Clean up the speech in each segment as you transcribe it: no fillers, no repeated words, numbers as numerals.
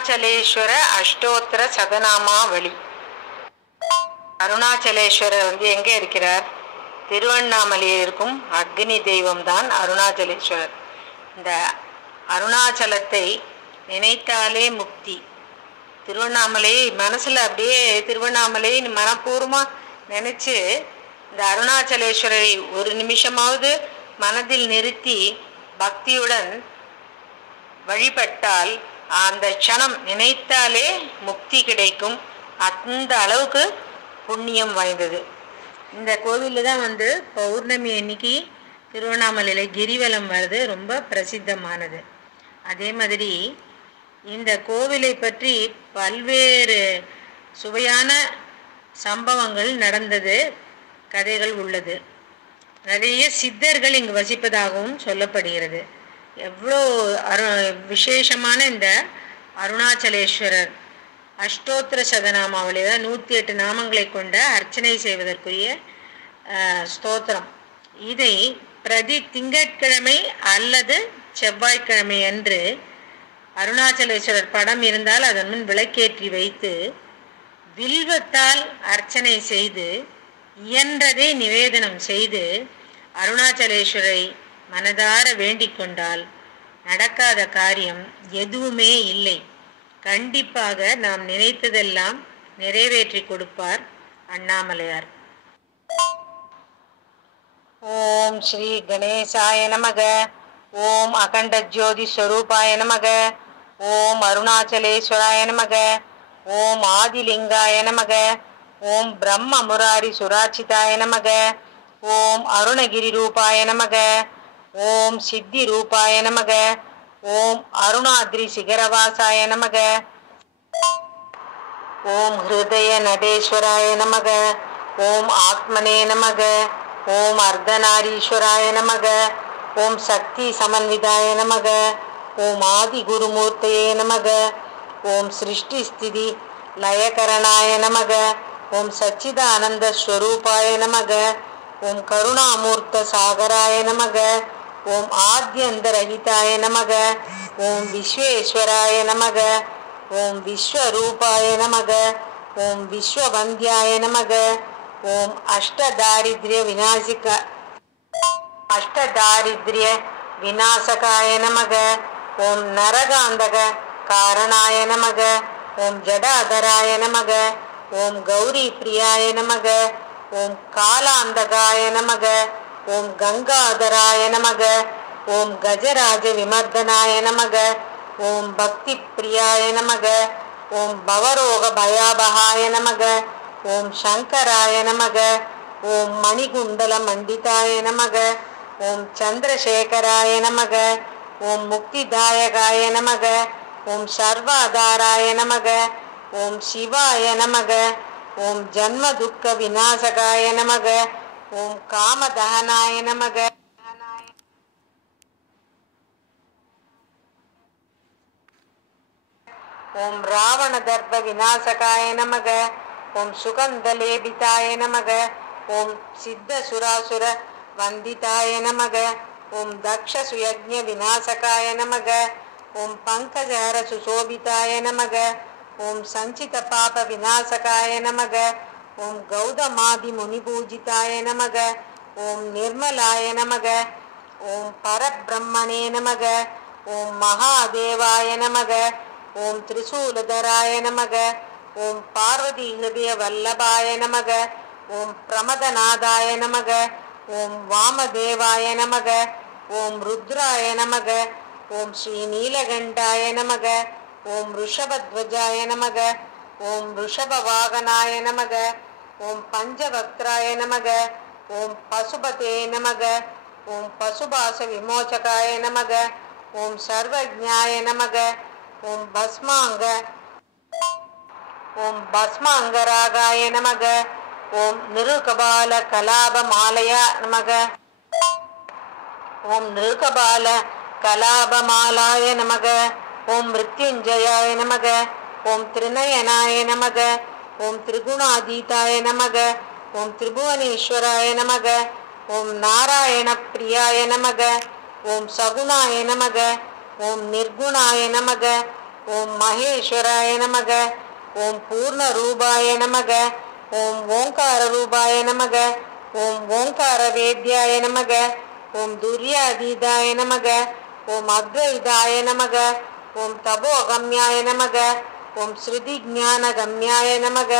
அருணாச்சலேஸ்வர அஷ்டோத்திர சதநாமாவளி. அருணாச்சலேஸ்வரர் எங்கே இருக்கிறார்? திருவண்ணாமலையில் இருக்கும் அக்னி தெய்வம் தான் அருணாச்சலேஸ்வரர். இந்த அருணாச்சலத்தை நினைத்தாலே முக்தி. திருவண்ணாமலை மனசில் அப்படியே திருவண்ணாமலை மனப்பூர்வமாக நினச்சி இந்த அருணாச்சலேஸ்வரரை ஒரு நிமிஷமாவது மனதில் நிறுத்தி பக்தியுடன் வழிபட்டால் அந்த க்ஷணம் நினைத்தாலே முக்தி கிடைக்கும். அந்த அளவுக்கு புண்ணியம் வாய்ந்தது. இந்த கோவிலில் தான் பௌர்ணமி அன்னைக்கு திருவண்ணாமலையில் கிரிவலம் வருது, ரொம்ப பிரசித்தமானது. அதே மாதிரி இந்த கோவிலை பற்றி பல்வேறு சுவையான சம்பவங்கள் நடந்தது, கதைகள் உள்ளது. நிறைய சித்தர்கள் இங்கு வசிப்பதாகவும் சொல்லப்படுகிறது. எவ்வளோ விசேஷமான இந்த அருணாச்சலேஸ்வரர் அஷ்டோத்திர சதநாமாவளியில் 108 நாமங்களை கொண்ட அர்ச்சனை செய்வதற்குரிய ஸ்தோத்திரம். இதை பிரதி திங்கட்கிழமை அல்லது செவ்வாய்க்கிழமை அன்று அருணாச்சலேஸ்வரர் படம் இருந்தால் அதன் முன் விளக்கேற்றி வைத்து வில்வத்தால் அர்ச்சனை செய்து இயன்றதை நிவேதனம் செய்து அருணாச்சலேஸ்வரை மனதார வேண்டிக் கொண்டால் நடக்காத காரியம் எதுவுமே இல்லை. கண்டிப்பாக நாம் நினைத்ததெல்லாம் நிறைவேற்றி கொடுப்பார் அண்ணாமலையார். ஓம் ஸ்ரீ கணேசாய நமக. ஓம் அகண்ட ஜோதி ஸ்வரூபாய நமக. ஓம் அருணாச்சலேஸ்வராய நமக. ஓம் ஆதிலிங்காய நமக. ஓம் பிரம்ம முராரி சுராச்சிதாய நமக. ஓம் அருணகிரி ரூபாய நமக. ஓம் சித்தி ரூபாய நமக. ஓம் அருணாத்ரி சிகரவாசாய நமக. ஓம் ஹிருதய நடேஸ்வராய நமக. ஓம் ஆத்மனே நமக. ஓம் அர்த்தநாரீஸ்வராய நமக. ஓம் சக்தி சமன்விதாய நமக. ஓம் ஆதி குருமூர்த்தயே நமக. ஓம் சிருஷ்டி ஸ்திதி லயகரணாய நமக. ஓம் சச்சிதானந்த ஸ்வரூபாய நமக. ஓம் கருணாமூர்த்த சாகராய நமக. ஓம் ஆத்யந்தரஹிதாய நமக. ஓம் விஸ்வேஸ்வராய நமக. ஓம் விஸ்வரூபாய நமக. ஓம் விஸ்வவந்தியாய நமக. ஓம் அஷ்டதாரித்ரிய விநாசகாய நமக. ஓம் நரகாந்தக காரணாய நமக. ஓம் ஜடாதராய நமக. ஓம் கௌரி பிரியாய நமக. ஓம் காலாந்தகாய நமக. ஓம் கங்காதராய நமக. ஓம் கஜராஜ விமர்தனாய நமக. ஓம் பக்தி பிரியாய நமக. ஓம் பவரோக பயாபகாய நமக. ஓம் சங்கராய நமக. ஓம் மணிகுண்டல மண்டிதாய நமக. ஓம் சந்திரசேகராய நமக. ஓம் முக்திதாயகாய நமக. ஓம் சர்வாதாராய நமக. ஓம் சிவாய நமக. ஓம் ஜன்ம துக்க விநாசகாய நமக. ஓம் காமதஹனாய நமக. ஓம் ராவண தர்ப விநாசகாய நமக. ஓம் சுகந்தலேபிதாய நமக. ஓம் சித்த சுராசுர வந்திதாய நமக. ஓம் தக்ஷ சுயஜ்ஞ விநாசகாய நமக. ஓம் பங்கஜஹர சுசோபிதாய நமக. ஓம் சஞ்சித பாப விநாசகாய நமக. ஓம் கௌதமாதி முனிபூஜிதாய நமக. ஓம் நிர்மலாய நமக. ஓம் பரபிரம்மணே நமக. ஓம் மகாதேவாய நமக. ஓம் திரிசூலதராய நமக. ஓம் பார்வதி ஹிருதய வல்லபாய நமக. ஓம் பிரமதநாதாய நமக. ஓம் வாமதேவாய நமக. ஓம் ருத்ராய நமக. ஓம் ஸ்ரீ நீலகண்டாய நமக. ஓம் ரிஷபத்வஜாய நமக. ஓம் ரிஷபவாகனாய நமக. ஓம் பஞ்சவக்ராய நமக. ஓம் பசுபதே நமக. ஓம் பசுபாச விமோச்சகாய நமக. ஓம் சர்வஜ்ஞாய நமக. ஓம் பஸ்மாங்கராகாய நமக. ஓம் நிருகபால கலாபமாலய நமக. ஓம் நிருகபால கலாபமாலாய நமக. ஓம் மிருத்யுஞ்சயாய நமக. ஓம் திரிநயனாய நமக. ஓம் திரிகுணாதீதாய நமக. ஓம் திரிபுவனேஸ்வராய நமக. ஓம் நாராயண பிரியாய நமக. ஓம் சகுணாய நமக. ஓம் நிர்குணாய நமக. ஓம் மகேஸ்வராய நமக. ஓம் பூர்ண ரூபாய நமக. ஓம் ஓங்கார ரூபாய நமக. ஓம் ஓங்கார வேத்யாய நமக. ஓம் துர்யாதீதாய நமக. ஓம் அத்வைதாய நமக. ஓம் தபோகம்யாய நமக. ஓம் ஸ்ருதி ஞான கம்யாய நமக.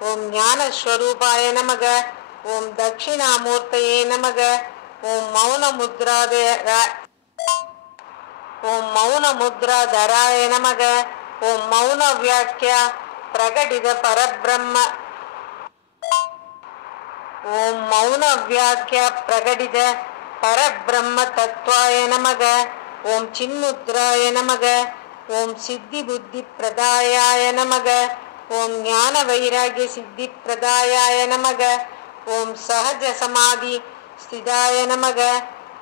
ஓம் ஞானஸ்வரூபாய நமக. ஓம் தட்சிணாமூர்த்தயே நமக. ஓம் மௌனமுத்ராதராய நமக. ஓம் மௌன வியாக்கியா பிரகடித பரபிரம்ம ஓம் மௌன வியாக்கிய பிரகடித பரபிரம்ம தத்வாய நமக. ஓம் சின்முத்ராய நமக. ஓம் சித்தி புத்தி பிரதாயாய நமக. ஓம் ஞான வைராகிய சித்தி பிரதாயாய நமக. ஓம் சஹஜ சமாதி ஸ்திதாய நமக.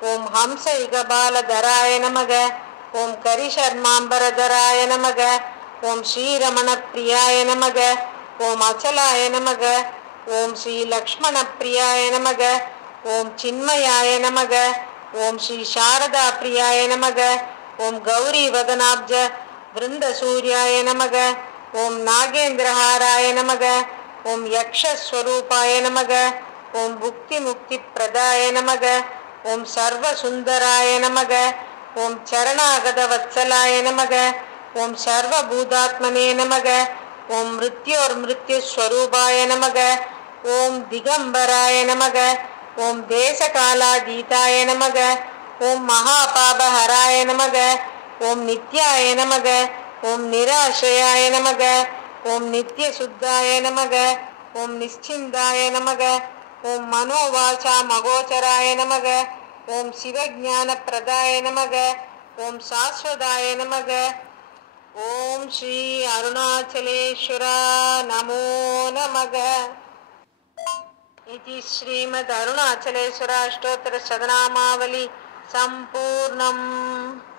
ஓம் ஹம்ச இகபாலதராய நமக. ஓம் கரிஷர்மாம்பரதராய நமக. ஓம் ஸ்ரீரமண பிரியாய நமக. ஓம் அச்சலாய நமக. ஓம் ஸ்ரீ லக்ஷ்மண பிரியாய நமக. ஓம் சின்மயாய நமக. ஓம் ஸ்ரீ சாரதா பிரியாய நமக. ஓம் கௌரி வதனாப்ஜ விருந்த சூர்யாய நமக. ஓம் நாகேந்திரஹாராய நமக. ஓம் யக்ஷஸ்வரூபாய நமக. ஓம் புக்தி முக்தி பிரதாய நமக. ஓம் சர்வ சுந்தராய நமக. ஓம் சரணாகத வத்சலாய நமக. ஓம் சர்வ பூதாத்மனே நமக. ஓம் மிருத்யோர்மிருத்யுஸ்வரூபாய நமக. ஓம் திகம்பராய நமக. ஓம் தேசகாலாதீதாய நமக. ஓம் மகாபாபஹராய நமக. ஓம் நித்யாய நமக. ஓம் நிராசயாய நமக. ஓம் நித்ய சுத்தாய நமக. ஓம் நிச்சிந்தாய நமக. ஓம் மனோவாசா மகோச்சராய நமக. ஓம் சிவஞான பிரதாய நமக. ஓம் சாஸ்வதாய நமக. ஓம் ஸ்ரீ அருணாச்சலேஸ்வரா நமோ நமக. इति श्रीमद् अरुणाचलेश्वर अष्टोत्तर शतनामावली संपूर्णम्.